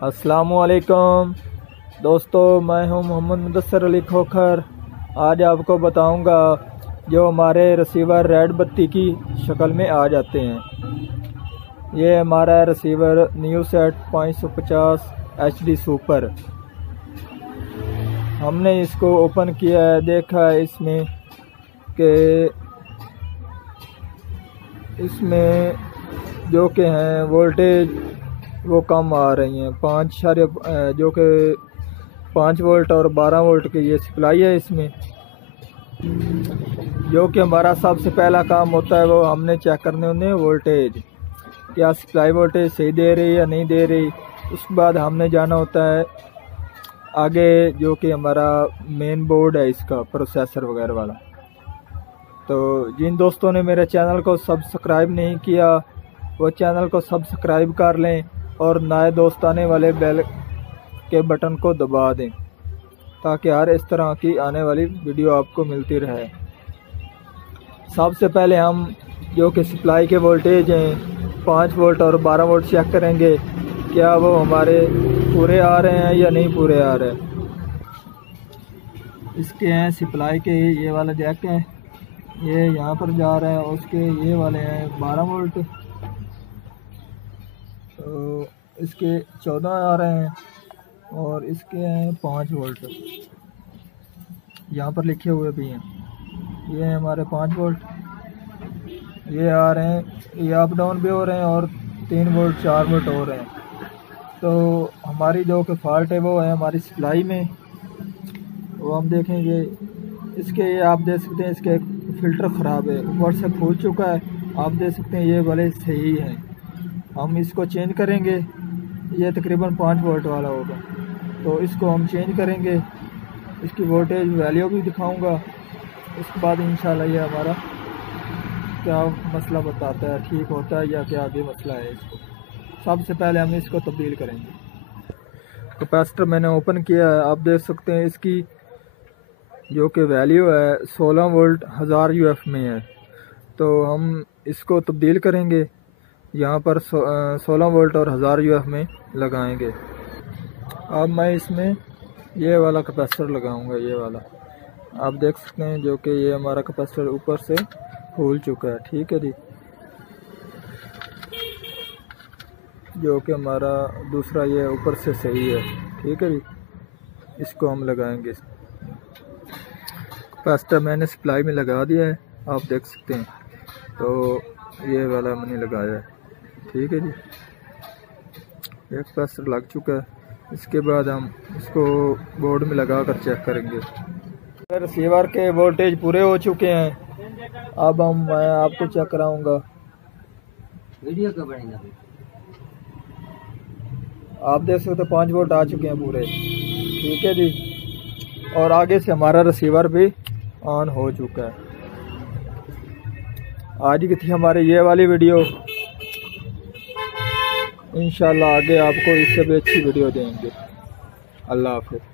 अस्सलामुअलैकुम दोस्तों, मैं हूं मोहम्मद मुदस्सर अली खोखर। आज आपको बताऊंगा जो हमारे रिसीवर रेड बत्ती की शक्ल में आ जाते हैं। ये हमारा receiver new set 550 HD super. हमने इसको ओपन किया है, देखा है इसमें जो कि हैं वोल्टेज वो कम आ रही हैं। 5 वोल्ट और 12 वोल्ट की ये सप्लाई है इसमें। जो कि हमारा सबसे पहला काम होता है वो हमने चेक करने होने वोल्टेज, क्या सप्लाई वोल्टेज सही दे रही है या नहीं दे रही। उसके बाद हमने जाना होता है आगे, जो कि हमारा मेन बोर्ड है इसका, प्रोसेसर वगैरह वाला। तो जिन दोस्तों ने मेरे चैनल को सब्सक्राइब नहीं किया वो चैनल को सब्सक्राइब कर लें और नए दोस्त आने वाले बेल के बटन को दबा दें ताकि हर इस तरह की आने वाली वीडियो आपको मिलती रहे। सबसे पहले हम जो कि सप्लाई के वोल्टेज हैं 5 वोल्ट और 12 वोल्ट चेक करेंगे, क्या वो हमारे पूरे आ रहे हैं या नहीं पूरे आ रहे हैं। इसके हैं सप्लाई के ये वाला जैक है, ये यहाँ पर जा रहा है। उसके ये वाले हैं 12 वोल्ट, तो इसके 14 आ रहे हैं और इसके हैं 5 वोल्ट, यहाँ पर लिखे हुए भी हैं। ये हैं हमारे 5 वोल्ट, ये आ रहे हैं, ये अप डाउन भी हो रहे हैं और 3 वोल्ट 4 वोल्ट हो रहे हैं। तो हमारी जो कि फॉल्ट है वो है हमारी सप्लाई में, वो हम देखेंगे। इसके ये आप देख सकते हैं, इसके फ़िल्टर ख़राब है, ऊपर से फूल चुका है। आप देख सकते हैं ये वाले सही है, हम इसको चेंज करेंगे। ये तकरीबन 5 वोल्ट वाला होगा, तो इसको हम चेंज करेंगे। इसकी वोल्टेज वैल्यू भी दिखाऊंगा। उसके बाद इंशाल्लाह ये हमारा क्या मसला बताता है, ठीक होता है या क्या आगे मसला है। इसको सबसे पहले हम इसको तब्दील करेंगे। कैपेसिटर मैंने ओपन किया है, आप देख सकते हैं इसकी जो कि वैल्यू है 16 वोल्ट 1000 UF में है। तो हम इसको तब्दील करेंगे, यहाँ पर 16 वोल्ट और 1000 UF में लगाएंगे। अब मैं इसमें ये वाला कैपेसिटर लगाऊंगा, ये वाला आप देख सकते हैं, जो कि ये हमारा कैपेसिटर ऊपर से फूल चुका है। ठीक है जी, जो कि हमारा दूसरा ये ऊपर से सही है। ठीक है जी, इसको हम लगाएंगे। कैपेसिटर मैंने सप्लाई में लगा दिया है, आप देख सकते हैं। तो ये वाला मैंने लगाया है। ठीक है जी, एक कैपेसिटर लग चुका है। इसके बाद हम इसको बोर्ड में लगा कर चेक करेंगे। रिसीवर के वोल्टेज पूरे हो चुके हैं। अब मैं आपको चेक कराऊंगा। वीडियो कब बनेगा? आप देख सकते हैं 5 वोल्ट आ चुके हैं पूरे। ठीक है जी, और आगे से हमारा रिसीवर भी ऑन हो चुका है। आज की थी हमारी ये वाली वीडियो। इंशाल्लाह आगे आपको इससे भी अच्छी वीडियो देंगे। अल्लाह हाफ़िज़।